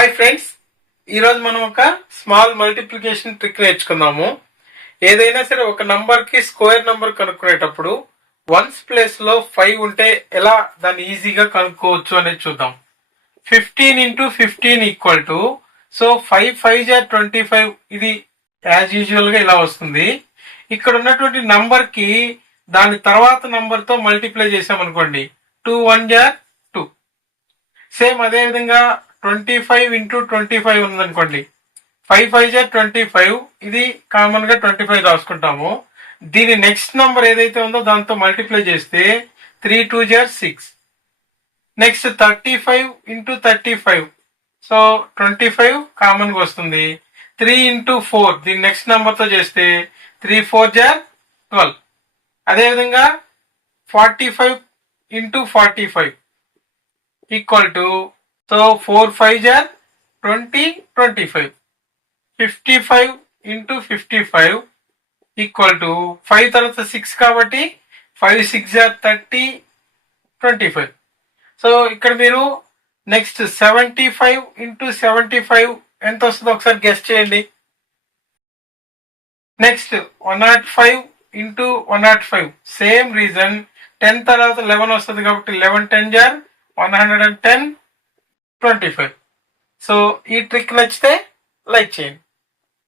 Hi friends, ఈరోజు మనం ఒక స్మాల్ మల్టిప్లికేషన్ ట్రిక్ నేర్చుకుందాము. ఏదైనా సరే ఒక నంబర్ కి స్క్వేర్ నంబర్ కనుక్కునేటప్పుడు వన్స్ ప్లేస్ లో 5 ఉంటే ఎలా దాన్ని ఈజీగా కనుక్కోవచ్చు అనేది చూద్దాం. 15 into 15 ఈక్వల్ టు, సో 5 5 25, ఇది యాజ్ యూజువల్ గా ఇలా వస్తుంది. ఇక్కడ ఉన్నటువంటి నంబర్ కి దాని తర్వాత నంబర్ తో మల్టిప్లై చేసామనుకోండి, 2 1 2. సేమ్ అదే విధంగా 25 into 25 ఉందనుకోండి, 5 5 25, ఇది కామన్ గా 25 రాసుకుంటాము. దీని నెక్స్ట్ నంబర్ ఏదైతే ఉందో దాంతో మల్టిప్లై చేస్తే 3 2 6. నెక్స్ట్ 35 into 35, సో 25 కామన్ గా వస్తుంది. 3 into 4, దీని నెక్స్ట్ నంబర్ తో చేస్తే 3 4 12. అదేవిధంగా 45 into 45 equal to, so 4 5 20 25. 55 into 55 equal to 5 తర్వాత 6 కాబట్టి 5 6 30 25. సో ఇక్కడ మీరు నెక్స్ట్ 75 into 75 ఎంత వస్తుందో ఒకసారి గెస్ చేయండి. Next 105 into 105, same reason. 10 తర్వాత 11 వస్తుంది కాబట్టి 11 10 110 25. సో ఈ ట్రిక్ నచ్చితే లైక్ చేయండి.